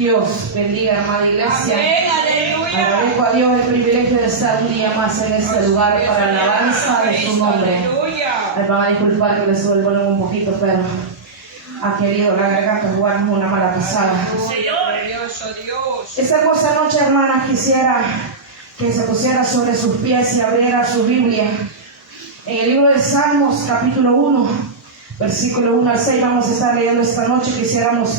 Dios bendiga, amada iglesia. Amén, aleluya. Agradezco a Dios el privilegio de estar un día más en este lugar para la alabanza de su nombre. Aleluya. Me van a disculpar que les sube el volumen un poquito, pero ha querido la garganta jugarnos una mala pasada. Dios. Esta hermosa noche, hermanas, quisiera que se pusiera sobre sus pies y abriera su Biblia. En el libro de Salmos, capítulo 1, versículo 1 al 6, vamos a estar leyendo esta noche. Quisiéramos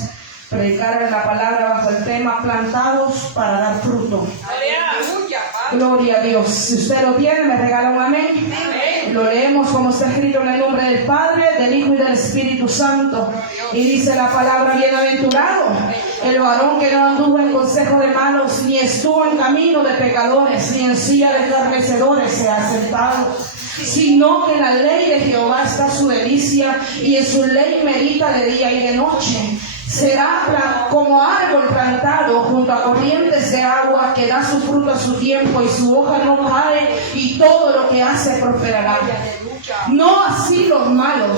predicar la palabra bajo el tema plantados para dar fruto. Aleluya. Gloria a Dios. Si usted lo tiene, me regala un amén. Amén. Lo leemos como está escrito en el nombre del Padre, del Hijo y del Espíritu Santo. Y dice la palabra: bienaventurado el varón que no anduvo en consejo de malos, ni estuvo en camino de pecadores, ni en silla de escarnecedores se ha sentado, sino que en la ley de Jehová está su delicia, y en su ley medita de día y de noche. Será como árbol plantado junto a corrientes de agua, que da su fruto a su tiempo y su hoja no cae, y todo lo que hace prosperará. No así los malos,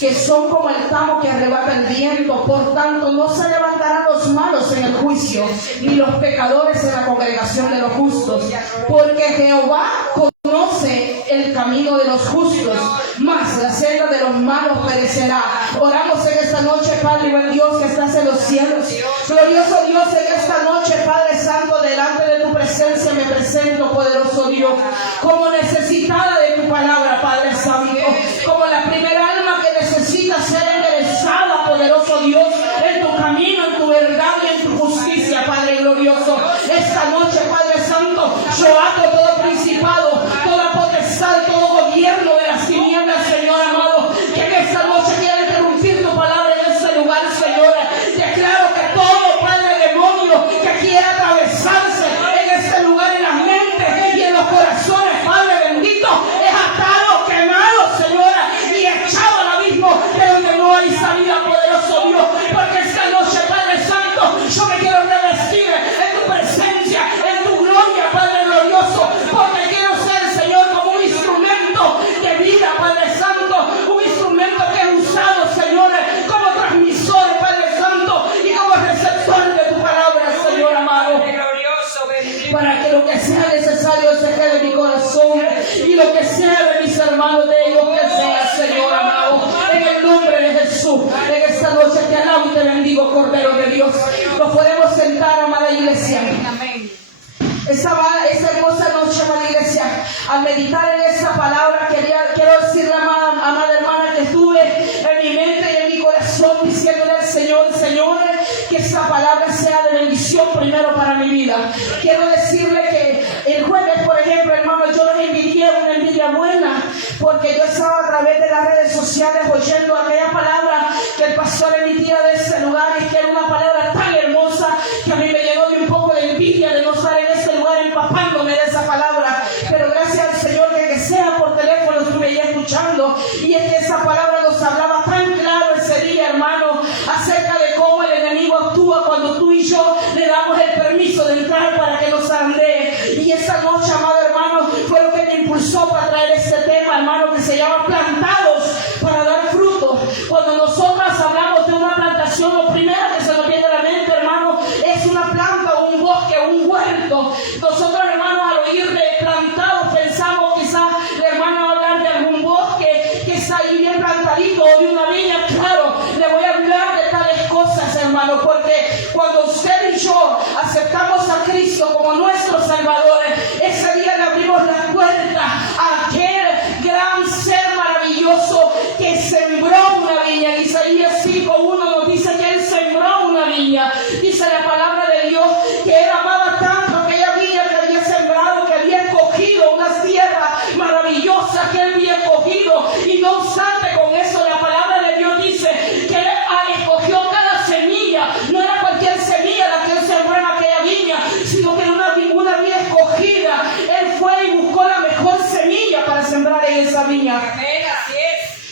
que son como el tamo que arrebata el viento. Por tanto, no se levantarán los malos en el juicio, ni los pecadores en la congregación de los justos, porque Jehová conoce el camino de los justos, mas la senda de los malos perecerá. Oramos en esta noche, Padre buen Dios que estás en los cielos. Glorioso Dios, en esta noche, Padre Santo, delante de tu presencia me presento, poderoso Dios, como necesitada de tu palabra, Padre Santo, como la primera alma que necesita ser enderezada, poderoso Dios, en tu camino, en tu verdad y en tu justicia, Padre glorioso. Esta noche, Padre Santo, yo ato todo principado, toda potestad, todo gobierno de las tinieblas, Señor amado, que en esta noche quiere interrumpir tu palabra en este lugar, Señor. Declaro que todo, Padre demonio, que quiera atravesarse en este lugar, en las mentes y en los corazones, Padre bendito, es atado, quemado, Señora, y echado al abismo de donde no hay salida, poderoso Dios. Porque esta noche, Padre Santo, yo me quiero revestir en tu presencia, en tu gloria, Padre glorioso, porque quiero ser, Señor, como un instrumento de vida, Padre Santo, un instrumento que he usado, Señor, como transmisor, Padre Santo, y como receptor de tu palabra, Señor amado, para que lo que sea necesario se quede en mi corazón, y lo que sea de mis hermanos, de ellos que sea, Señor amado, en el nombre de Jesús. En esta noche te alabo y te bendigo, Cordero de Dios. Nos podemos sentar, amada iglesia. Esta hermosa noche, amada iglesia, al meditar en esta palabra, quiero decirle, amada hermana, que estuve en mi mente y en mi corazón diciéndole al Señor: Señor, que esta palabra sea de bendición primero para mi vida. Quiero decirle que el jueves, por ejemplo, hermano, yo les envidié una envidia buena, porque yo estaba a través de las redes sociales oyendo aquella palabra que el pastor emitía de ese lugar, y que era una palabra tan hermosa que a mí me llegó de un poco de envidia de no estar en ese lugar empapándome de esa palabra. Pero gracias al Señor que sea por teléfono estuve ya escuchando, y es que esa palabra nos hablaba tan claro ese día, hermano, acerca de cómo el enemigo actúa cuando tú y yo le damos el permiso de entrar para que nos zarandee. Y esa noche, amado hermano, fue lo que me impulsó para traer este tema, hermano, que se llama plantados para dar fruto. Cuando nosotras hablamos de una plantación, lo primero que se nos viene a la mente, hermano, es una planta, un bosque, un huerto. Nosotros, hermanos, al oír de plantados pensamos quizás, hermano, hablar de algún bosque que está ahí bien plantadito, o de una viña. Claro, le voy a hablar de tales cosas, hermano, porque cuando usted y yo aceptamos a Cristo como nuestro Salvador, ese día le abrimos la puerta a aquel gran ser maravilloso que sembró una viña. En Isaías 5:1 nos dice que Él sembró una viña. Dice la palabra de Dios que Él amaba tanto aquella viña que había sembrado, que había escogido una tierra maravillosa que Él había escogido. Y no obstante, con eso la palabra de Dios dice que Él escogió cada semilla. No era cualquier semilla la que Él sembró en aquella viña, sino que era una viña escogida. Él fue y buscó la mejor semilla para sembrar en esa viña.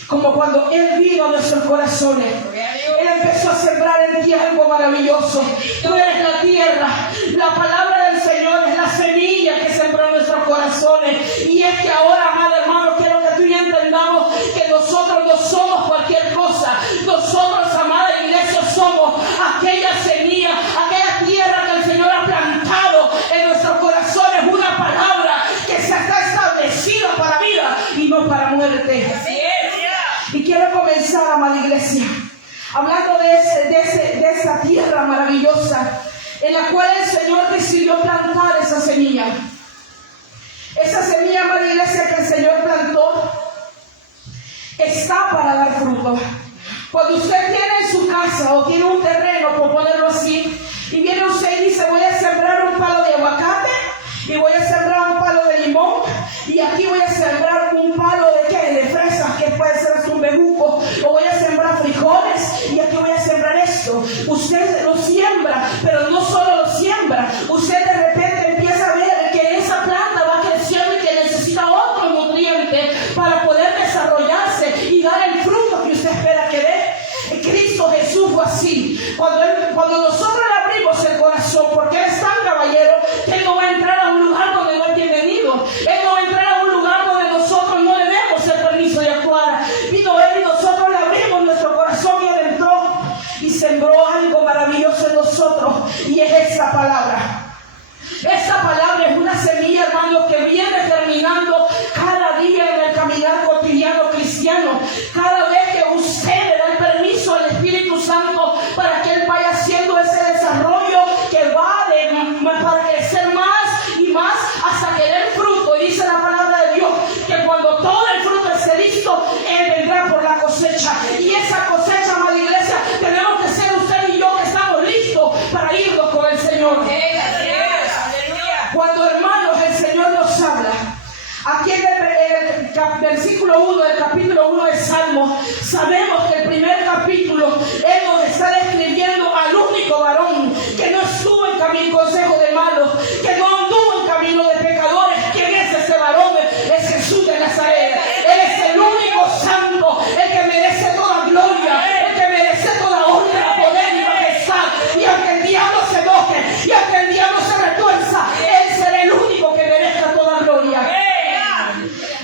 Como cuando Él vino a nuestros corazones, Él empezó a sembrar en ti algo maravilloso. Tú eres la tierra. La palabra del Señor es la semilla que sembró en nuestros corazones. Y es que ahora, amado hermano, quiero que tú y yo entendamos que nosotros no somos cualquier cosa. Nosotros, amada iglesia, somos aquella semilla, aquella muerte. Así es. Y quiero comenzar, amada iglesia, hablando de esa tierra maravillosa en la cual el Señor decidió plantar esa semilla. Esa semilla, amada iglesia, que el Señor plantó está para dar fruto. Cuando usted tiene en su casa o tiene un terreno, por ponerlo así, y viene usted y dice: voy a sembrar un palo de aguacate, y voy a sembrar un palo de limón, y aquí voy a sembrar un palo de ¿qué? De fresas, que puede ser hasta un bejuco, o voy a sembrar frijoles, y aquí voy a sembrar esto. Usted lo siembra, pero no solo lo siembra, usted de repente empieza a ver que esa planta va creciendo y que necesita otro nutriente para poder desarrollarse y dar el fruto que usted espera que dé. Cristo Jesús fue así. Cuando nosotros le abrimos el corazón, porque Él es tan caballero que Él no va a entrar a un lugar donde no es bienvenido. Él no va a entrar a un lugar donde nosotros no le demos el permiso de actuar. Vino Él y nosotros le abrimos nuestro corazón, y Él entró y sembró algo maravilloso en nosotros, y es esa palabra. Esa palabra es una semilla, hermano, que viene germinando cada día en el caminar cotidiano cristiano. Cada vez que usted le da el permiso al Espíritu Santo para que Él vaya haciendo ese desarrollo que va para crecer más y más hasta que dé el fruto. Y dice la palabra de Dios que cuando todo el fruto esté listo, Él vendrá por la cosecha. Y esa cosecha, amada iglesia, tenemos que ser usted y yo, que estamos listos para irnos con el Señor. Cuando, hermanos, el Señor nos habla, aquí en el versículo 1 del capítulo 1 de Salmos, sabemos que el primer capítulo Él nos está describiendo al único varón que no estuvo en consejo de malos, que no anduvo en camino de pecadores. ¿Quién es ese varón? Es Jesús de Nazaret. Él es el único santo, el que merece toda gloria, el que merece toda honra, poder y majestad. Y aunque el diablo se enoje, y aunque el diablo se retuerza, Él será el único que merezca toda gloria.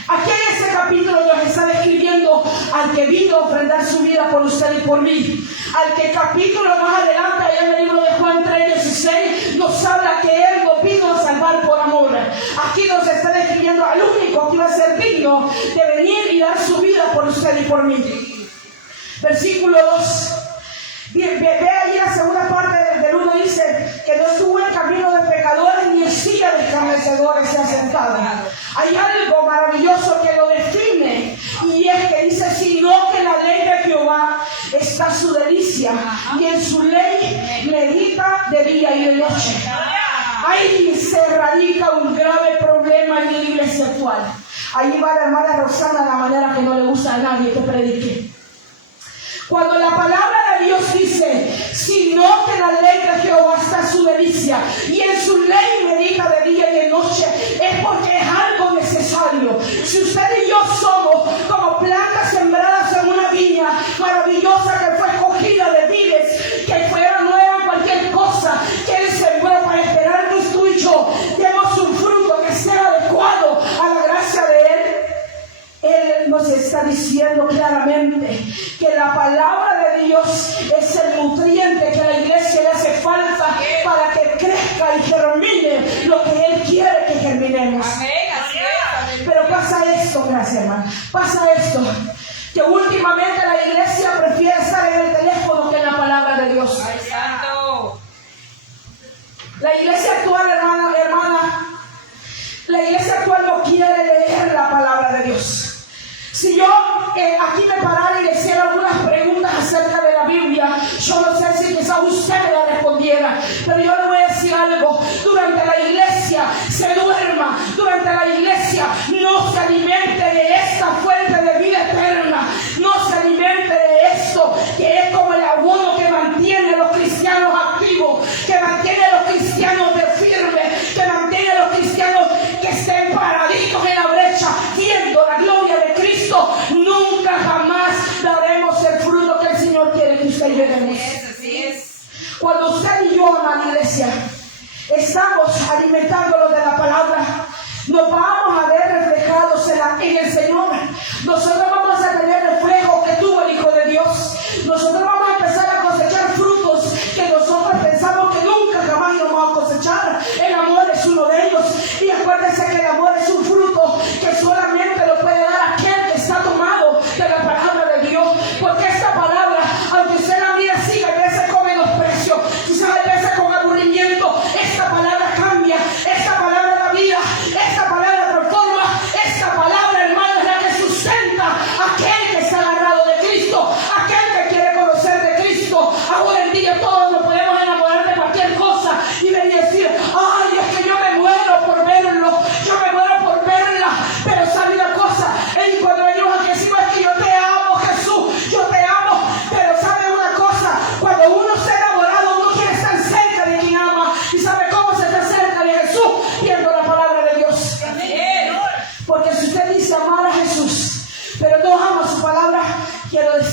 Aquí en ese capítulo nos está describiendo al que vino a ofrendar su vida por usted y por mí. Al que capítulo más adelante, allá en el libro de Juan 3:16, nos habla que Él nos vino a salvar por amor. Aquí nos está describiendo al único que iba a ser digno de venir y dar su vida por usted y por mí. Versículo 2. Ve ahí la segunda parte del 1, dice que no estuvo en camino de pecadores, ni en silla de escarnecedores se ha sentado. Hay algo maravilloso que lo define, y es que dice: sino que la ley de Jehová está su delicia, y en su ley medita de día y de noche. Ahí se radica un grave problema en la iglesia actual. Ahí va la hermana Rosana, la manera que no le gusta a nadie que predique. Cuando la palabra de Dios dice: sino que la ley de Jehová está su delicia, y en su ley medita de día y de noche, es porque es algo necesario. Si usted y yo somos como plantas sembradas en una viña maravillosa que fue escogida de vides, que fuera nueva en cualquier cosa que Él sembró, para esperar que tú y yo demos un fruto que sea adecuado a la gracia de Él, Él nos está diciendo claramente que la palabra de Dios es el nutriente que a la iglesia le hace falta para que crezca y germine lo que Él quiere que germinemos. Pero pasa esto, gracias hermano, pasa esto, que últimamente la iglesia prefiere estar en el teléfono que en la palabra de Dios. La iglesia actual, hermana, la iglesia actual no quiere leer la palabra de Dios. Si yo aquí me parara y le hiciera algunas preguntas acerca de la Biblia, yo no sé si quizá usted me la respondiera, pero yo le voy a decir algo: durante la iglesia se duerma, durante la iglesia no se alimente de esta fuente de vida eterna, no se alimente de esto que es como el abono que mantiene a los cristianos activos, que mantiene a los cristianos de firme, que mantiene a los cristianos que estén paraditos en la brecha, viendo la gloria de Cristo. Nunca jamás daremos el fruto que el Señor quiere que usted y yo demos. Cuando usted y yo, amada iglesia, estamos alimentándonos de la palabra, nos vamos a ver reflejados en el Señor. Nosotros vamos a tener el reflejo que tuvo el Hijo de Dios. Nosotros vamos a empezar a cosechar frutos que nosotros pensamos que nunca jamás nos vamos a cosechar. El amor es uno de ellos. Y acuérdense que el amor es un fruto que solamente lo puede dar aquel que está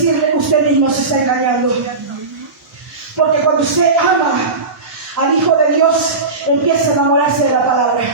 decirle, usted mismo se está engañando. Porque cuando usted ama al Hijo de Dios, empieza a enamorarse de la palabra.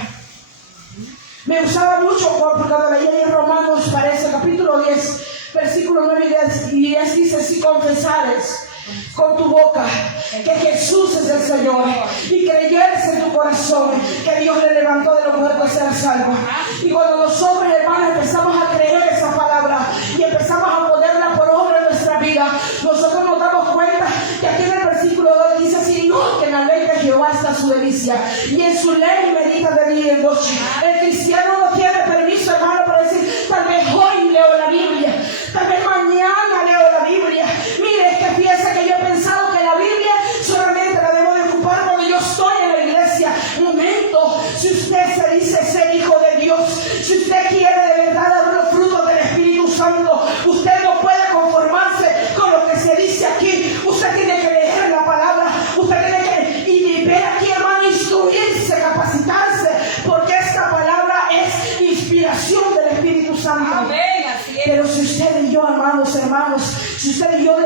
Me gustaba mucho cuando leía en Romanos, parece, capítulo 10, versículos 9 y 10, dice, si confesares con tu boca que Jesús es el Señor y creyeres en tu corazón que Dios le levantó de los muertos, serás salvo. Y cuando nosotros, hermanos, empezamos a creer esa palabra y empezamos a ponerla por obra en nuestra vida, nosotros nos damos cuenta que aquí en el versículo 2 dice así, no, que en la ley de Jehová está su delicia y en su ley medita de día y de noche. El cristiano no tiene permiso, hermano, para decir, tal vez hoy leo la Biblia, tal vez mañana leo la Biblia. Mire, es que piensa que yo he pensado que la Biblia solamente la debo de ocupar cuando yo estoy en la iglesia. Momento, si usted se dice ser hijo de Dios, si usted quiere de verdad dar los frutos del Espíritu Santo, usted no puede conformarse con lo que se dice aquí. Usted tiene que leer la palabra, usted tiene que y ver aquí, hermano, instruirse, capacitarse, porque esta palabra es inspiración del Espíritu Santo. Amén, así es. Pero si usted y yo, hermanos, si usted y yo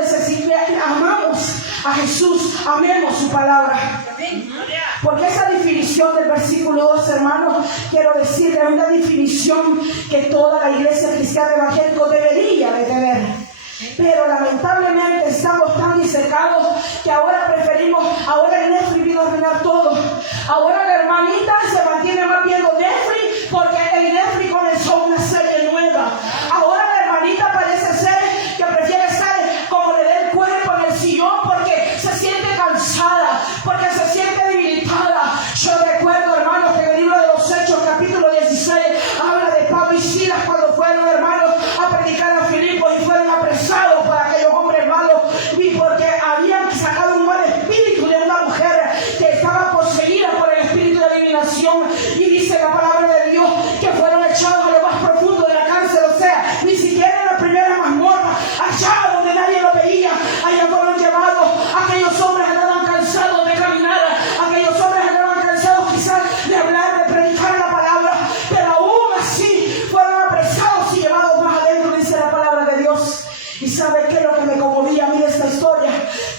amamos a Jesús, amemos su palabra. Porque esa definición del versículo 2, hermanos, quiero decirle, es una definición que toda la iglesia cristiana evangélica debería de tener. Pero lamentablemente estamos tan disecados que ahora preferimos, ahora el Netflix vino a arruinar todo. Ahora la hermanita se mantiene más viendo Netflix porque el Netflix comenzó una serie nueva. Ahora la hermanita parece ser que prefiere estar como le dé el cuerpo en el sillón porque se siente cansada, porque se siente debilitada. Yo recuerdo, hermanos, que en el libro de los Hechos, capítulo 16, habla de Pablo y Silas cuando fueron, hermanos, a predicar a Filipos y fueron apresados por aquellos hombres malos y porque habían sacado un mal espíritu de una mujer que estaba poseída por el espíritu de adivinación. Y dice la palabra de Dios que fueron echados a lo más profundo de la cárcel, o sea, ni siquiera en la primera mazmorra, allá donde nadie lo veía, allá fueron llevados. Aquellos hombres andaban cansados de caminar, aquellos hombres andaban cansados quizás de hablar, de predicar la palabra, pero aún así fueron apresados y llevados más adentro, dice la palabra de Dios. Y sabe qué es lo que me conmovía a mí de esta historia,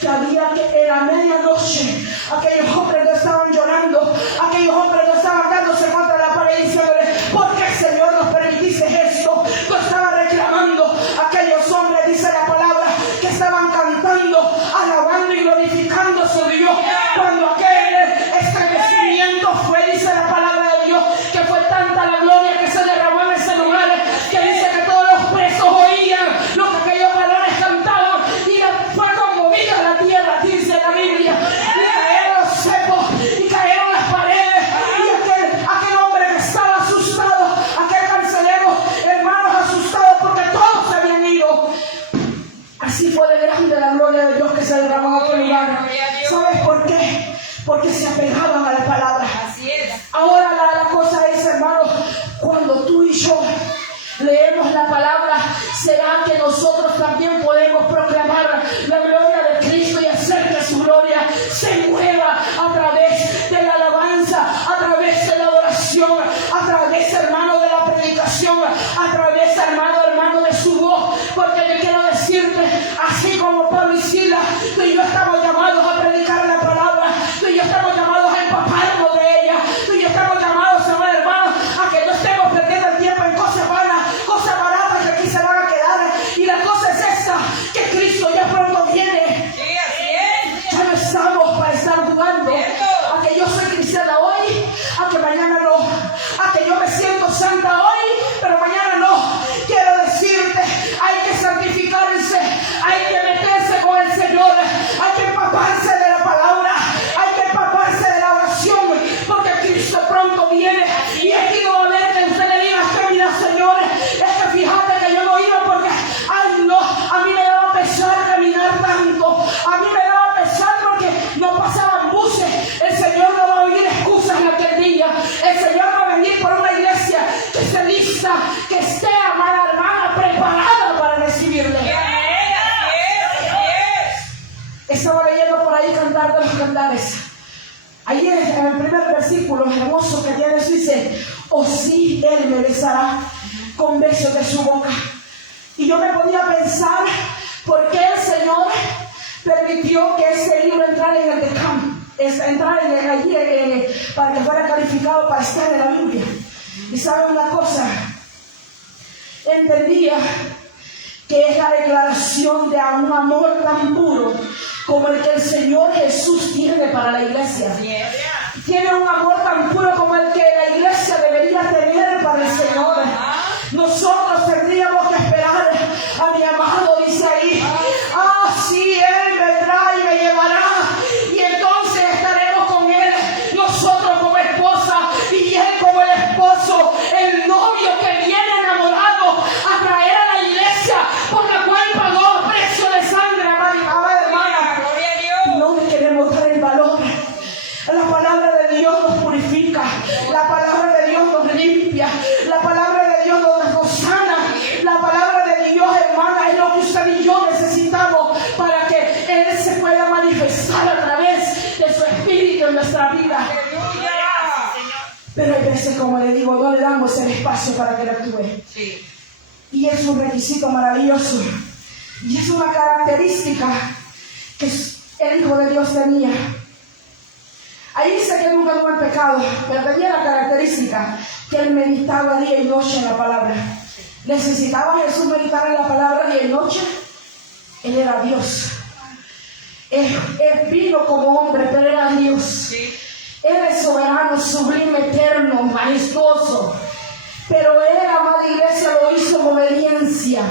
que había que en la medianoche aquellos hombres no estaban llorando, aquellos hombres no estaban dándose contra la pared diciéndole, ¿por qué, Señor, nos permitiste esto? No estaban reclamando. Aquellos hombres, dice la palabra, que estaban cantando, alabando y glorificando a su Dios. Cuando aquel estremecimiento fue, dice la palabra de Dios, que fue tanta la gloria que se derramó en ese lugar, que dice que todos los presos oían lo que aquellos valores cantaban y fue conmovida la tierra, dice la Biblia, y cayeron los cepos y cayeron las paredes, y aquel hombre que estaba asustado, aquel carcelero, hermanos, asustados porque todos se habían ido. Así fue de grande la gloria de Dios que se derramó en aquel lugar. ¿Sabes por qué? Porque se apegaban a la palabra. Así es. Ahora la cosa es, hermanos, cuando tú y yo leemos la palabra, será que nosotros también podemos proclamar la gloria de Cristo y hacer que su gloria se mueva a través de la alabanza, a través de la adoración, a través, hermano, de la predicación, a través, hermano, de su voz. Porque yo quiero decirte, así como Pablo y Silas, tú y yo estamos llamados a predicar la palabra, tú y yo estamos llamados a empaparnos de ella, tú y yo estamos llamados, hermanos, a que no estemos perdiendo el tiempo en cosas vanas, cosas baratas que aquí se van a quedar. Y la cosa es esta, que Cristo ya pronto viene. Sí, así es. Ya no estamos para estar jugando a que yo soy cristiana hoy, a que mañana no, a que yo me siento santa hoy, pero mañana no. Quiero decirte, hay que santificarse, hay que meterse con el Señor, hay que empaparse de la palabra, hay que empaparse de la oración, porque Cristo pronto viene. Y aquí no va a haber que usted le diga, que mira, señores, es que fíjate que yo no iba porque, ay no, a mí me daba pesar caminar tanto, a mí me daba pesar porque no pasaban buses. El Señor no va a oír excusas en aquel día. El Señor va a venir por una iglesia que esté lista, que esté, amada hermana, preparada para recibirle. Estaba leyendo por ahí Cantar de los Cantares. Ahí en el primer versículo hermoso que tiene, dice, oh sí, Él me besará con besos de su boca. Y yo me podía pensar, ¿por Señor permitió que ese libro entrara en el decam, entrara allí para que fuera calificado para estar en la Biblia. Y saben una cosa, entendía que es la declaración de un amor tan puro como el que el Señor Jesús tiene para la iglesia. Tiene un amor tan puro como el que la iglesia debería tener para el Señor. Nosotros tendríamos que esperar a mi amado, dice ahí. Sí, Él vendrá y me llevará. Y entonces estaremos con Él, nosotros como esposa y Él como el esposo, el novio que viene enamorado a traer a la iglesia por la cual pagó precio de sangre, hermana. No le queremos dar el valor. La palabra de Dios nos purifica, la palabra de Dios nos limpia, la palabra de Dios nos sana, la palabra de Dios, hermana, es lo que usted y yo necesitamos para que Él se pueda manifestar a través de su espíritu en nuestra vida. Pero hay veces, como le digo, no le damos el espacio para que Él actúe. Y es un requisito maravilloso y es una característica que el Hijo de Dios tenía. Ahí dice que nunca tuvo el pecado, pero tenía la característica que Él meditaba día y noche en la palabra. ¿Necesitaba Jesús meditar en la palabra día y noche? Él era Dios. Él vino como hombre, pero era Dios. Él es soberano, sublime, eterno, majestuoso. Pero Él, amada iglesia, lo hizo en obediencia,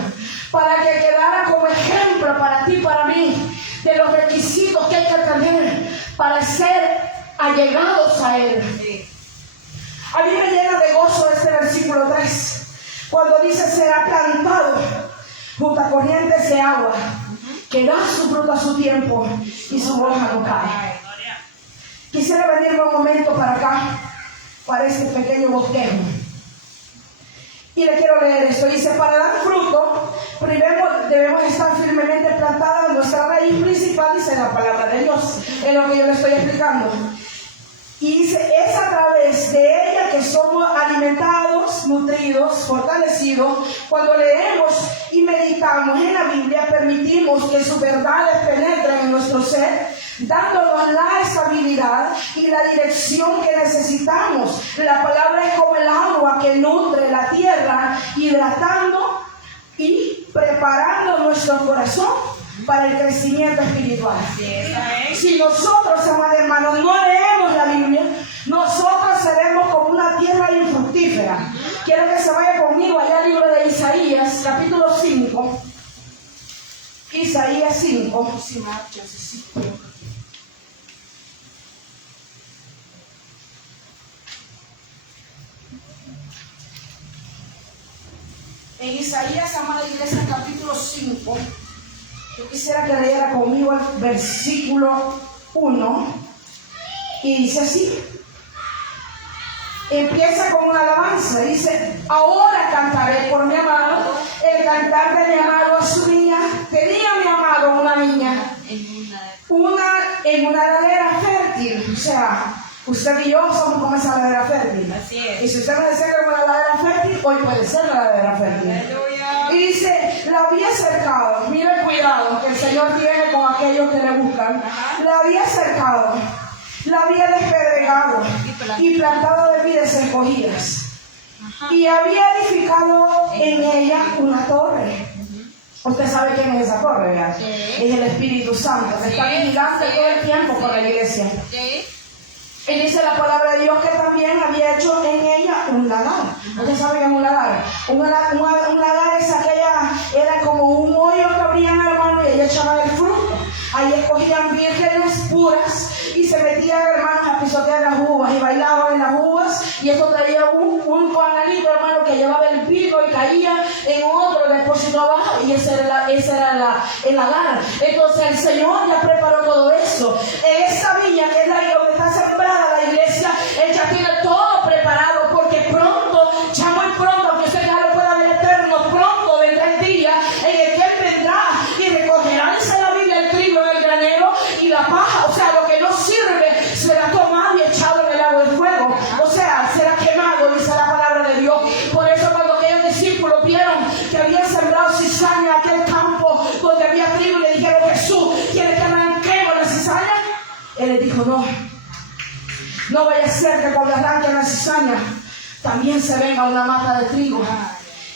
para que quedara como ejemplo para ti y para mí, de los requisitos que hay que tener para ser allegados a Él. A mí me llena de gozo este versículo 3, cuando dice: será plantado junto a corrientes de agua, que da su fruto a su tiempo y su hoja no cae. Quisiera venirme un momento para acá, para este pequeño bosquejo, y le quiero leer esto. Dice: para dar fruto, primero debemos estar firmemente plantadas. Nuestra raíz principal, dice, la palabra de Dios. Es lo que yo le estoy explicando. Y dice: es a través de ella que somos alimentados, nutridos, fortalecidos. Cuando leemos y meditamos en la Biblia, permitimos que sus verdades penetren en nuestro ser, dándonos la estabilidad y la dirección que necesitamos. La palabra es como el agua que nutre la tierra, hidratando y preparando nuestro corazón para el crecimiento espiritual. Si nosotros, amados hermanos, no leemos la Biblia, nosotros seremos como una tierra infructífera. Quiero que se vaya conmigo allá al libro de Isaías, capítulo 5. Isaías 5. En Isaías, amada iglesia, capítulo 5, yo quisiera que leyera conmigo el versículo 1, y dice así. Empieza con una alabanza, dice: ahora cantaré por mi amado, el cantar de mi amado a su niña. Tenía mi amado una niña, en una ladera fértil. O sea, usted y yo somos como esa ladera fértil. Así es. Y si usted me dice que es una ladera fértil, hoy puede ser la ladera fértil. Aleluya. Y dice: la había cercado. Mire el cuidado que el Señor tiene con aquellos que le buscan. La había cercado, la había despedregado y plantado de vides escogidas. Y había edificado en ella una torre. Usted sabe quién es esa torre, ¿verdad? Es el Espíritu Santo, que está vigilante todo el tiempo por la iglesia. Y dice la palabra de Dios que también había hecho en ella un lagar. ¿Usted sabe qué es un lagar? Un lagar es aquella, era como un hoyo que abrían, hermano, y ella echaba el fruto. Ahí escogían vírgenes puras y se metían, hermanos, a pisotear las uvas y bailaban en las uvas. Y esto traía un panalito, hermano, que llevaba el pico y caía en otro depósito abajo. Y ese era el lagar. Entonces el Señor ya preparó todo eso. Esa viña, que es la donde está sembrada la iglesia, ella tiene todo preparado, porque pronto, ya muy pronto, aunque usted ya lo pueda ver eterno, pronto vendrá el día en el que Él vendrá y recogerá, dice la Biblia, el trigo en el granero y la paja. O sea, lo que no sirve será tomado y echado en el agua del fuego. O sea, será quemado, dice la palabra de Dios. Por eso cuando aquellos discípulos vieron que habían sembrado cizaña aquel campo donde había trigo, y le dijeron: ¿qué dijo, no vaya a ser que cuando arranquen la cizaña también se venga una mata de trigo.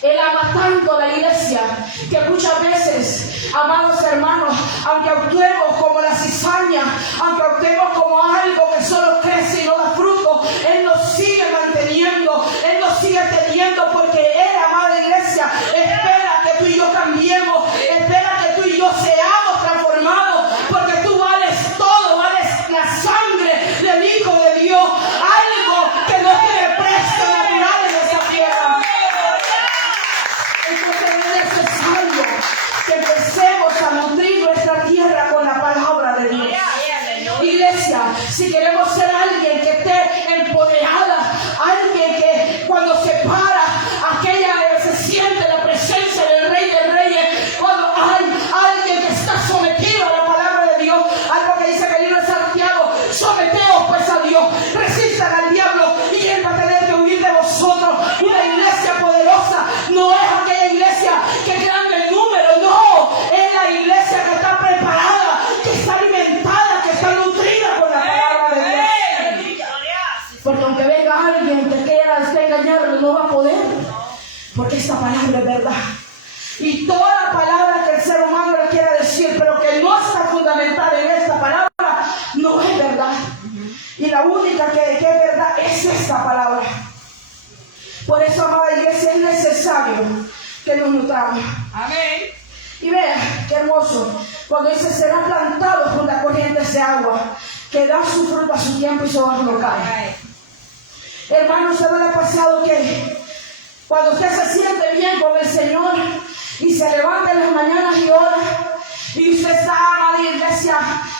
Él ama tanto a la iglesia que muchas veces, amados hermanos, aunque actuemos como la cizaña, aunque actuemos como algo que solo crece y no da fruto, Él nos sigue manteniendo, Él nos sigue teniendo, porque Él, amada iglesia, espera que tú y yo cambiemos, espera que tú y yo seamos transformados, porque tú vales todo, vales la sangre del Hijo de Dios, algo que no tiene precio natural en esa tierra. Entonces es necesario que empecemos a nutrir nuestra tierra con la palabra de Dios. Iglesia, si queremos ser alguien que esté empoderada, alguien que cuando se para, se siente la presencia del Rey de Reyes, cuando hay alguien que está sometido a la palabra de Dios, algo que dice en el libro de Santiago, someteos pues a Dios, resistan al diablo y Él va a tener que huir de vosotros. Una iglesia poderosa no es aquella iglesia que es grande en número, no, es la iglesia que está preparada, que está alimentada, que está nutrida con la palabra de Dios. Porque aunque venga alguien que quiera engañarlo, no va a poder, porque esta palabra es verdad. Y toda la palabra que el ser humano le quiera decir, pero que no está fundamentada en esta palabra, no es verdad. Y la única que es verdad es esta palabra. Por eso, amada iglesia, es necesario que nos nutramos. Amén. Y vean, qué hermoso, cuando dice será plantado junto a corrientes de agua, que da su fruto a su tiempo y su hoja no cae. Hermano, ¿usted no le ha pasado que cuando usted se siente bien con el Señor y se levanta en las mañanas y ora, y usted está, amada iglesia,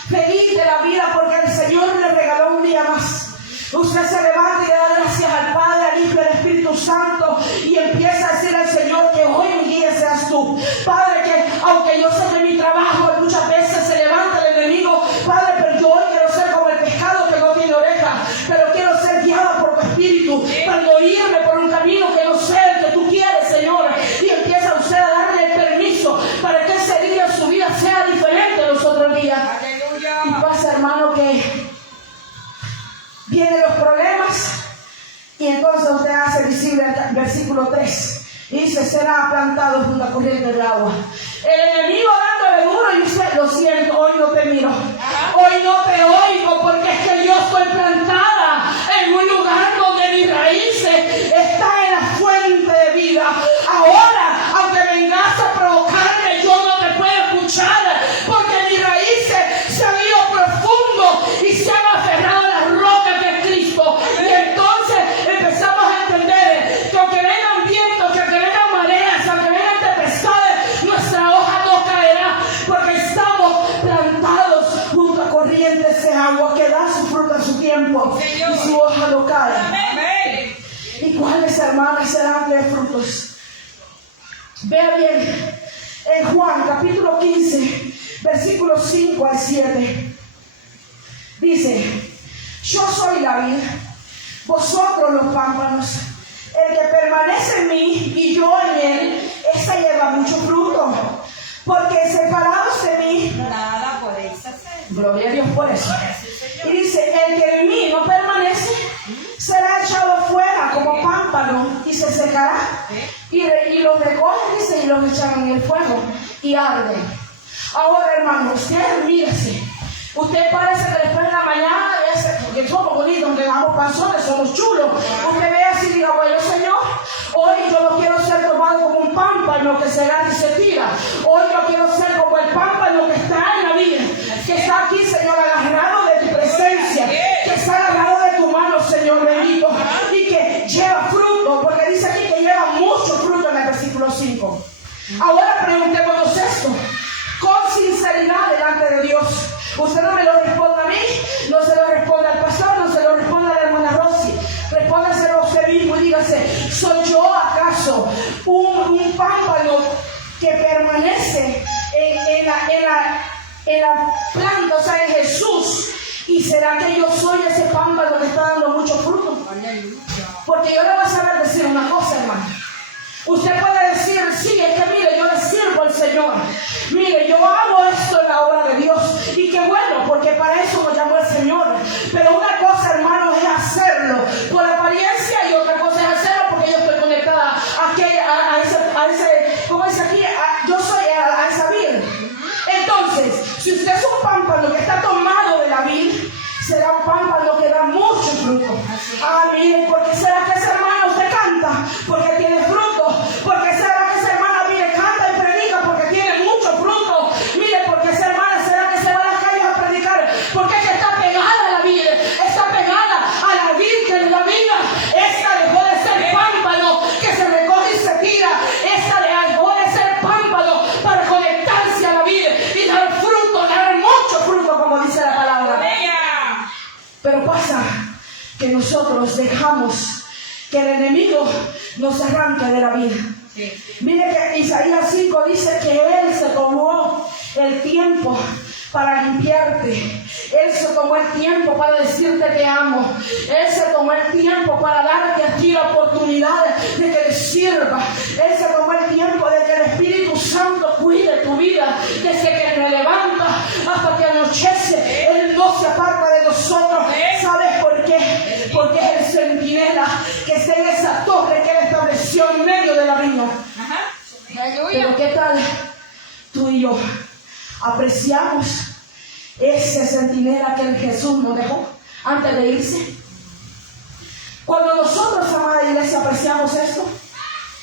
feliz de la vida porque el Señor le regaló un día más? Usted se levanta y le da gracias al Padre, al Hijo y al Espíritu Santo y empieza a decir al Señor que hoy mi guía seas tú. Padre, que aunque yo sé que mi trabajo muchas veces se levanta el enemigo, Padre, pero yo hoy quiero ser como el pescado que no tiene oreja, pero quiero ser guiado por tu Espíritu, para no irme por un camino que no sea el que tú quieres, Señor. Y empieza usted a darle el permiso para que ese día en su vida sea diferente de los otros días. Y pasa, hermano, que vienen los problemas y entonces usted hace visible el versículo 3 y dice será plantado junto a corriente de agua. El enemigo dándole duro y usted, lo siento, hoy no te miro, hoy no te oigo, porque es que yo estoy plantada en un lugar donde mis raíces están en la fuente de vida. Ahora, aunque vengas a provocarme, yo no te puedo escuchar, porque mis raíces se han ido profundo y se han aferrado a la roca que es Cristo. Y entonces empezamos a entender que aunque vengan vientos, que aunque vengan mareas, aunque vengan tempestades, nuestra hoja no caerá, porque estamos plantados junto a corrientes de agua que da su fruto a su tiempo, Señor, y su hoja no cae. Amén. ¿Y cuáles, hermanas, serán los frutos? Vea bien, en Juan capítulo 15, versículos 5 al 7, dice: yo soy la vid, vosotros los pámpanos. El que permanece en mí y yo en él, ese lleva mucho fruto, porque separados de mí nada podéis hacer. Gloria a Dios por eso. Y dice: el que en mí no permanece será echado fuera como pámpano y se secará. Y los recogen, dice, y los echan en el fuego y arden. Ahora, hermano, usted mírese. Usted parece que después de la mañana, porque somos bonitos, aunque vamos panzones, somos chulos. Usted ve así y diga: bueno, Señor, hoy yo no quiero ser tomado como un pámpano que se gana y se tira. Hoy yo quiero ser como el pámpano que está en la vida, que está aquí, Señor, agarrado de tu presencia, que está agarrado de tu mano, Señor bendito, y que lleva fruto, porque dice aquí que lleva mucho fruto en el versículo 5. Ahora preguntémonos esto con sinceridad delante de Dios. Usted no me lo responde a mí, no se lo responde al pastor, no se lo responde a la hermana Rosy. Respóndaselo a usted mismo y dígase: ¿soy yo acaso un pámpano que permanece en la planta, o sea, en Jesús? ¿Y será que yo soy ese pámpano que está dando mucho fruto? Porque yo le voy a saber decir una cosa, hermano. Usted puede decir: sí, es que mire, yo le sirvo al Señor, mire, yo hago esto en la obra de Dios, y qué bueno, porque para eso nos llamó el Señor. nosotros dejamos que el enemigo nos arranque de la vida. Sí. Mire que Isaías 5 dice que Él se tomó el tiempo para limpiarte. Él se tomó el tiempo para decirte te amo. Él se tomó el tiempo para darte a ti la oportunidad de que le sirva. Él se tomó el tiempo de que el Espíritu Santo cuide tu vida desde que te levanta hasta que anochece. Él no se aparta de nosotros. ¿Sabes por qué? Porque es el centinela que está en esa torre que Él estableció en medio de la viña. Ajá. Pero Aleluya. ¿qué tal tú y yo apreciamos ese centinela que el Jesús nos dejó antes de irse? Cuando nosotros, amada iglesia, apreciamos esto,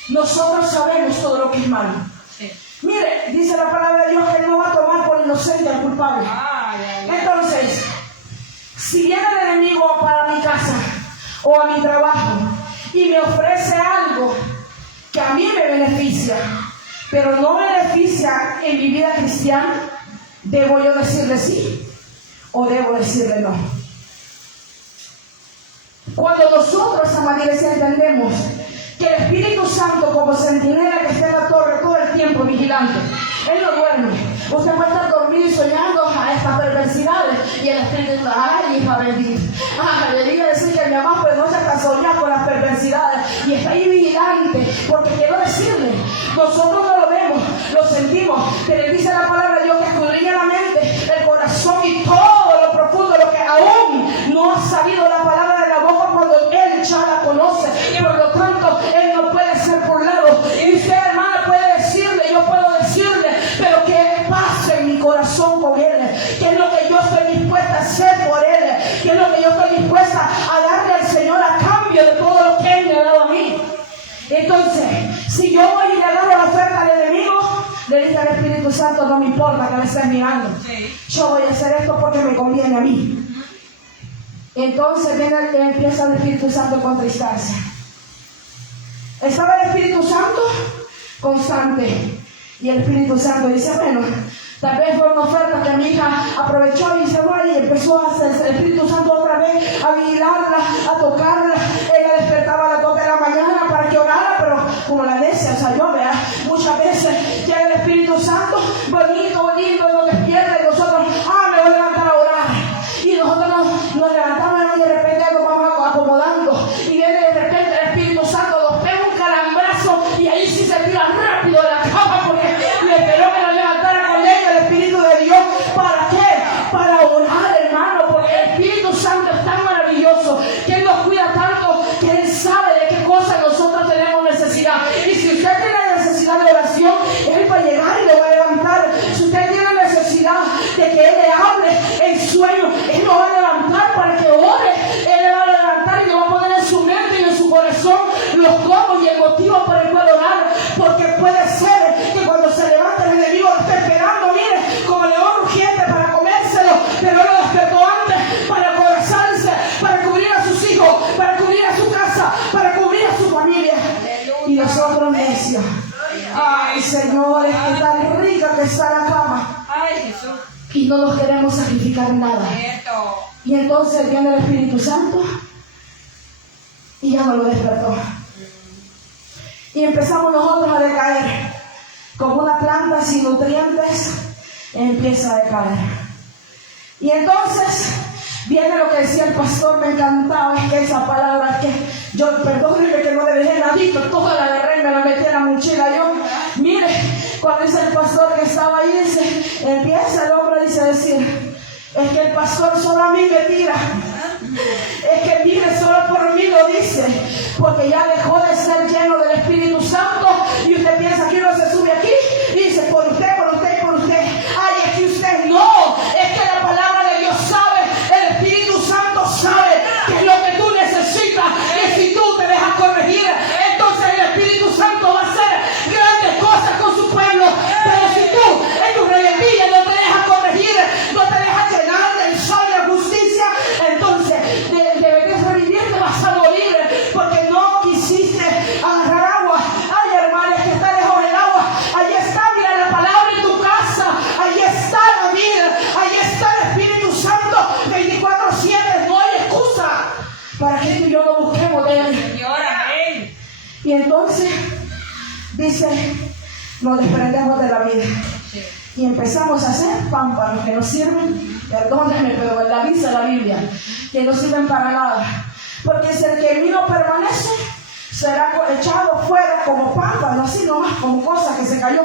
nosotros sabemos todo lo que es malo. Sí. Mire, dice la palabra de Dios que Él no va a tomar por inocente al culpable. Ay, ay, ay. Entonces, si viene el enemigo para mi casa o a mi trabajo y me ofrece algo que a mí me beneficia, pero no beneficia en mi vida cristiana, ¿debo yo decirle sí o debo decirle no? Cuando nosotros, amada iglesia, entendemos que el Espíritu Santo, como centinela que está en la torre todo el tiempo vigilante, Él no duerme. Usted puede estar dormido y soñando a estas perversidades y el Espíritu dice, ay, hija bendita, le diga decir que mi mamá pues no se está soñando con las perversidades y está ahí vigilante, porque quiero decirle, nosotros no lo vemos, lo sentimos, pero dice la palabra de Dios que escudriña la mente, el corazón y todo lo profundo, lo que aún no ha salido la palabra de la boca cuando Él ya la conoce. Por lo tanto, Él no puede ser burlado. Y usted, hermana, puede decirle, yo puedo decirle, pero que pase en mi corazón con Él, que es lo que yo estoy dispuesta a hacer por Él, que es lo que yo estoy dispuesta a darle al Señor a cambio de todo lo que Él me ha dado a mí. Entonces, si yo voy y le agarro la oferta al enemigo, le dice al Espíritu Santo, no me importa que me estés mirando, Sí. yo voy a hacer esto porque me conviene a mí. Entonces empieza el Espíritu Santo a contristarse. Estaba el Espíritu Santo constante. Y el Espíritu Santo dice, bueno, tal vez fue una oferta que mi hija aprovechó y se fue y empezó a hacer el Espíritu Santo otra vez, a vigilarla, a tocarla. Ella despertaba a las 2 de la mañana para que orara, pero como la necia, o sea, yo vea, muchas veces llega el Espíritu Santo, bonito, nos despierta y nosotros, me voy a levantar a orar. Y nosotros nos levantamos y de repente nos vamos acomodando. Y viene de repente el Espíritu Santo, nos pega un calambrazo y ahí sí se tira rápido de la cama porque le esperó que nos levantara con ella el Espíritu de Dios. ¿Para qué? Para orar, hermano, porque el Espíritu Santo es tan maravilloso que Él nos cuida tanto que Él sabe de qué cosas nosotros tenemos necesidad. Y si usted tiene necesidad de oración, Él va a llegar y le va a levantar. Si usted tiene necesidad de que Él le hable en sueño, Él lo va a levantar para que ore. Él le va a levantar y le va a poner en su mente y en su corazón los cómo y el motivo por el cual orar. Porque puede ser que cuando se levante el enemigo lo esté esperando, mire, como león rugiente para comérselo, pero lo despertó antes para acorazarse, para cubrir a sus hijos, para cubrir a su casa, para cubrir a su familia. Y nosotros necios, ay Señor, es que tan rica que está la cama Ay, Jesús. y no nos queremos sacrificar nada. Cierto. Y entonces viene el Espíritu Santo y ya no lo despertó. Y empezamos nosotros a decaer. Como una planta sin nutrientes empieza a decaer. Y entonces viene lo que decía el pastor, me encantaba, es que esa palabra que yo, perdónenme que no le dejé nadito, toda la agarré y me la metí en la mochila yo. Mire, cuando dice el pastor que estaba ahí, dice, empieza el hombre dice a decir, es que el pastor solo a mí me tira. Es que mire, solo por mí lo dice, porque ya dejó de ser lleno del Espíritu Santo y usted piensa que uno se sube aquí y dice por usted, por usted y por usted. Ay, es que usted no, es que la palabra de Dios sabe, el Espíritu Santo sabe que es lo que tú necesitas y si tú te dejas corregir, entonces el Espíritu Santo va a hacer grandes cosas con su pueblo. Pero si tú en tu rebeldía no te dejas corregir, no te dejas llenar del sol de la justicia, entonces de revivir te vas a morir porque no quisiste agarrar agua. Ay, hermano. dice, nos desprendemos de la vida y empezamos a hacer pámpanos que no sirven, perdónenme, pero la dice la Biblia, que no sirven para nada. Porque si el que en mí no permanece, será echado fuera como pámpano, así nomás, como cosa que se cayó,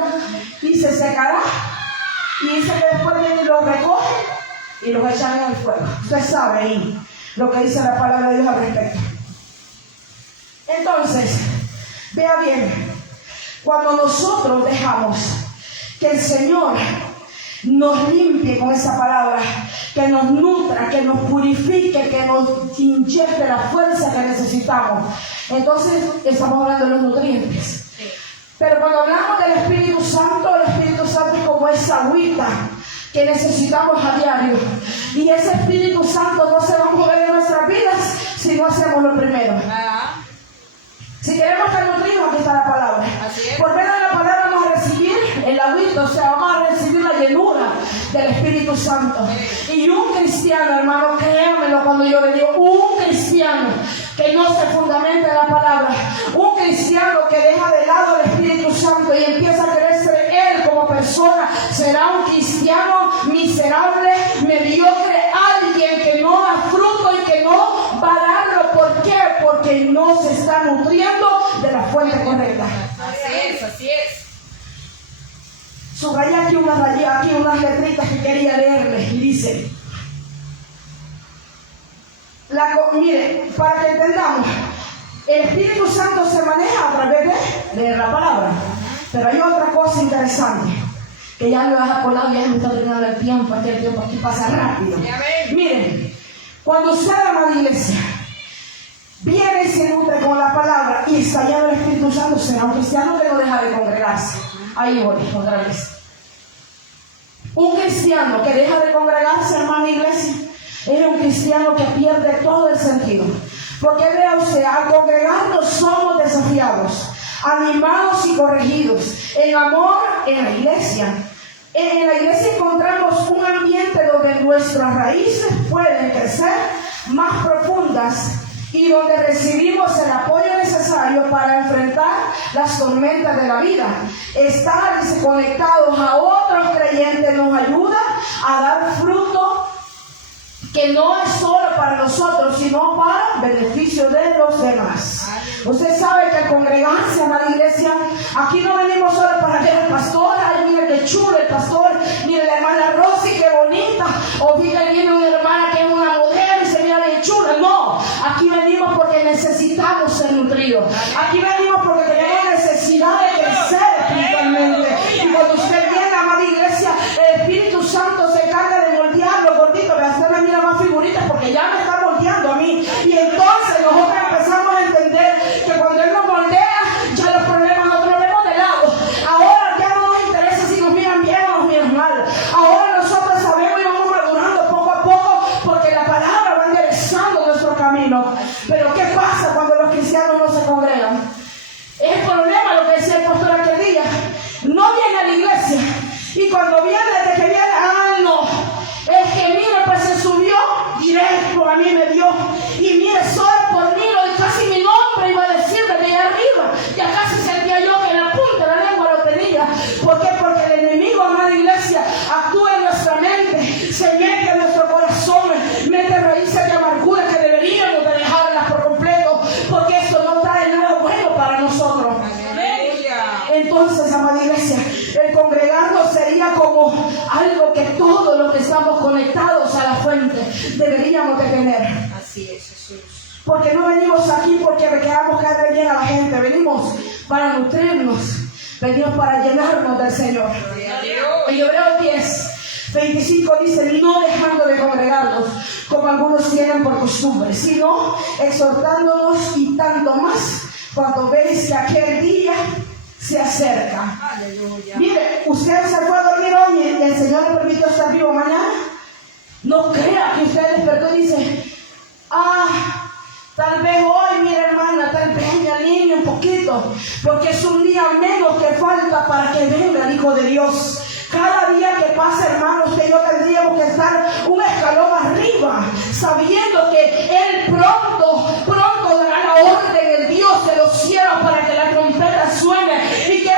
y se secará. Y dice que después vienen y los recogen y los echan en el fuego. Usted sabe ahí lo que dice la palabra de Dios al respecto. Entonces, vea bien, cuando nosotros dejamos que el Señor nos limpie con esa palabra, que nos nutra, que nos purifique, que nos inyecte la fuerza que necesitamos, entonces estamos hablando de los nutrientes. Pero cuando hablamos del Espíritu Santo, el Espíritu Santo es como esa agüita que necesitamos a diario. Y ese Espíritu Santo no se va a mover en nuestras vidas si no hacemos lo primero. Si queremos estar nutridos, aquí está la palabra. Por medio de la palabra vamos a recibir el agüita, o sea, vamos a recibir la llenura del Espíritu Santo. Y un cristiano, hermano, créanmelo cuando yo le digo, un cristiano que no se fundamenta en la palabra, un cristiano que deja de lado el Espíritu Santo y empieza a creerse él como persona, será un cristiano miserable, mediocre, alguien que no da fruto y que no va a darlo. ¿Por qué? Porque no se está nutriendo de la fuente correcta. Así es, así es. Subrayé aquí unas letritas que quería leerles y dice, mire, para que entendamos, el Espíritu Santo se maneja a través de leer la palabra. Pero hay otra cosa interesante, que ya me vas a por lado, ya me está terminando el tiempo aquí pasa rápido. Miren, cuando usted, amada iglesia, viene y se nutre con la palabra y está lleno del Espíritu Santo, será un cristiano que no deja de congregarse. Ahí voy, otra vez. Un cristiano que deja de congregarse, hermana iglesia, es un cristiano que pierde todo el sentido. Porque vea usted, al congregarnos somos desafiados, animados y corregidos en amor en la iglesia. En la iglesia encontramos un ambiente donde nuestras raíces pueden crecer más profundas y donde recibimos el apoyo necesario para enfrentar las tormentas de la vida. Estar conectados a otros creyentes nos ayuda a dar fruto que no es solo para nosotros, sino para beneficio de los demás. Usted sabe que al congregarse a la iglesia, aquí no venimos solo para ver al pastor, ay, mire qué chulo el pastor, mire la hermana Rosy, qué bonita, o viene una hermana que es una mujer y se mira bien chula. No, aquí venimos porque necesitamos ser nutridos. Aquí venimos porque tenemos necesidad de crecer espiritualmente. Y cuando usted viene, amada iglesia, el Espíritu Santo se encarga de moldearlo, gordito, que usted me mira más figuritas porque ya me está moldeando a mí. Y entonces nosotros empezamos a entender que cuando Él nos moldea, ya los problemas nosotros los vemos de lado. Ahora ya no nos interesa si nos miran bien o nos miran mal. Ahora nosotros sabemos y vamos madurando poco a poco porque la palabra va enderezando nuestro camino. Pero ¿qué pasa cuando los cristianos no se congregan? Es el problema, lo que decía el pastor aquel día. No viene a la iglesia y cuando viene, desde que viene, no, es que mire, pues se subió directo, a mí me dio, y mire, solo por mí, casi mi nombre iba a decir desde allá arriba, ya casi sentía yo que en la punta de la lengua lo tenía. ¿Por qué? Porque el enemigo, amada iglesia, actúa en nuestra mente, se mete en nuestro corazón, mete raíces de amargura que deberíamos de dejarlas por completo, porque eso no trae nada bueno para nosotros. Entonces, amada iglesia, el congregarnos sería como algo que todos los que estamos conectados a la fuente deberíamos de tener. Así es, Jesús. Porque no venimos aquí porque queramos caer bien a la gente, venimos para nutrirnos, venimos para llenarnos del Señor. En Hebreos 10:25 dice, no dejando de congregarnos como algunos tienen por costumbre, sino exhortándonos y tanto más cuando veis que aquel día se acerca. Aleluya. Mire, usted se fue a dormir hoy y el Señor le permitió estar vivo mañana. No crea que usted despertó y dice, tal vez hoy, mire hermana, tal vez me alinee un poquito, porque es un día menos que falta para que venga el Hijo de Dios. Cada día que pasa, hermanos, usted y yo tendríamos que estar un escalón arriba, sabiendo que Él pronto dará la orden, el Dios de los cielos, para que la trompeta suene. ¿Y qué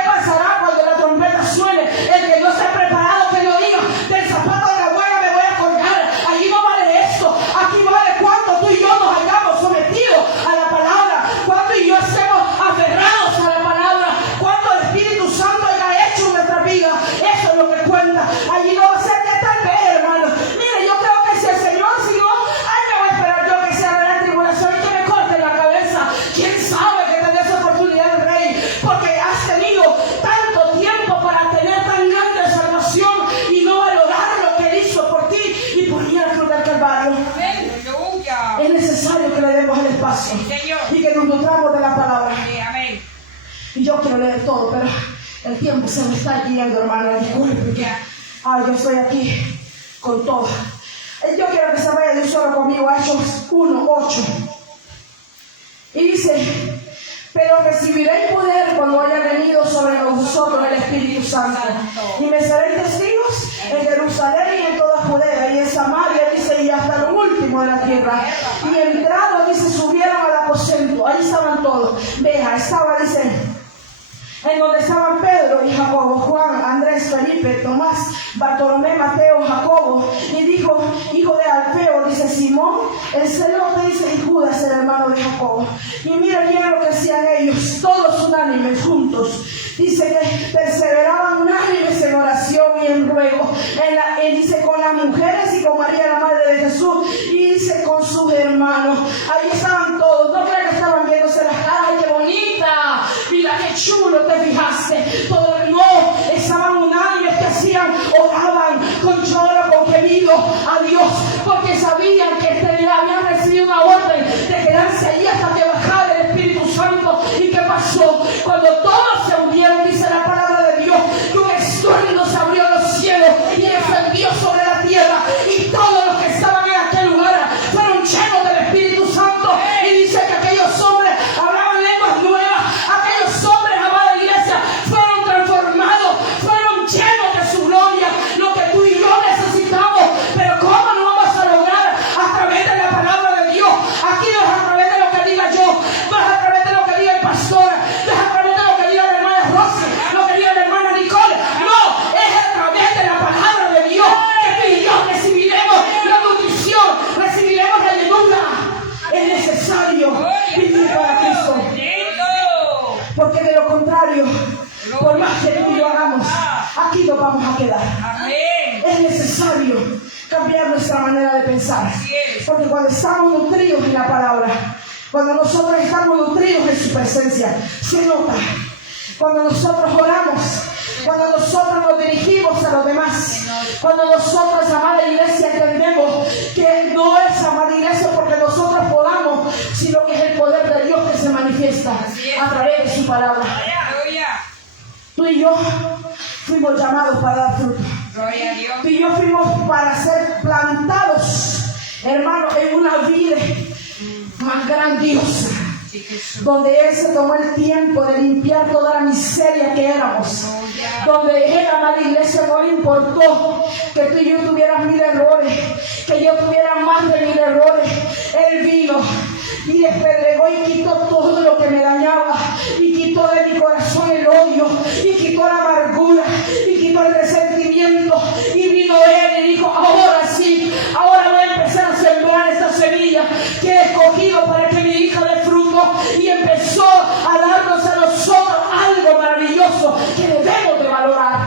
El tiempo se me está yendo, hermano, disculpe. Ay, yo estoy aquí con todo. Yo quiero que se vaya de un solo conmigo a Hechos 1:8. Y dice: pero recibiréis poder cuando haya venido sobre vosotros el Espíritu Santo. Y me seréis testigos en Jerusalén y en toda Judea y en Samaria, dice, y hasta lo último de la tierra. Y entrados, dice, subieron al aposento. Ahí estaban todos. Veja, estaba, dice, en donde estaban Pedro y Jacobo, Juan, Andrés, Felipe, Tomás, Bartolomé, Mateo, Jacobo, y dijo, hijo de Alfeo, dice Simón, el celote, dice, y Judas, el hermano de Jacobo. Y mira bien lo que hacían ellos, todos unánimes, juntos. Dice que perseveraban unánimes en oración y en ruego. Dice, con las mujeres y con María, la madre de Jesús, y dice, con sus hermanos. Ahí estaban todos, no crean que estaban viéndose las caras. ¡Ay, qué bonita! Mira qué chulo, te fijaste. Todo no, estaban unánimes, que hacían, oraban con lloro, con gemido a Dios, porque sabían que habían recibido una orden de quedarse ahí hasta que bajara el Espíritu Santo. ¿Y qué pasó? Cuando todos se unieron, dice la palabra de Dios, que un estruendo se abrió los cielos y descendió sobre la tierra, y todos los que estaban en aquel lugar fueron llenos del Espíritu Santo. Y dice que aquellos hombres hablaban lenguas nuevas, aquellos hombres, amada iglesia, fueron transformados, fueron llenos de su gloria. Lo que tú y yo necesitamos, pero ¿cómo lo vamos a lograr? A través de la palabra de Dios. Aquí no es a través de lo que diga yo, no es a través de lo que diga el pastor, no es a través de lo que diga la hermana Rosy, lo que diga la hermana Nicole, no, es a través de la palabra de Dios que tú y yo recibiremos la nutrición, recibiremos la llenura. Es necesario vivir para Cristo, porque de lo contrario, por más que tú y yo hagamos, aquí nos vamos a quedar. Es necesario cambiar nuestra manera de pensar, porque cuando estamos nutridos en la palabra, cuando nosotros estamos nutridos en su presencia, se nota. Cuando nosotros oramos, cuando nosotros nos dirigimos a los demás, cuando nosotros, amada iglesia, entendemos que no es, amada iglesia, porque nosotros podamos, sino que es el poder de Dios que se manifiesta a través de su palabra. Tú y yo fuimos llamados para dar fruto. Tú y yo fuimos para ser plantados, hermano, en una vida más grandiosa, donde Él se tomó el tiempo de limpiar toda la miseria que éramos, donde Él, amada iglesia, no le importó que tú y yo tuvieras 1000 errores, que yo tuviera más de 1000 errores. Él vino y despedregó y quitó todo lo que me dañaba, y quitó de mi corazón el odio, y quitó la amargura, y quitó el resentimiento. Y vino Él y dijo, ahora sí, ahora voy a empezar a sembrar esta semilla que he escogido para que mi hija dé fruto. Y empezó a darnos a nosotros algo maravilloso que debemos de valorar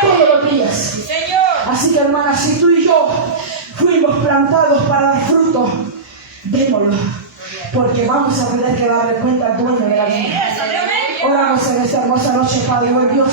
todos los días. Así que, hermanas, si tú y yo fuimos plantados para dar fruto, démoslo, porque vamos a tener que darle cuenta al dueño de la vida. Oramos en esta hermosa noche, Padre, oh Dios.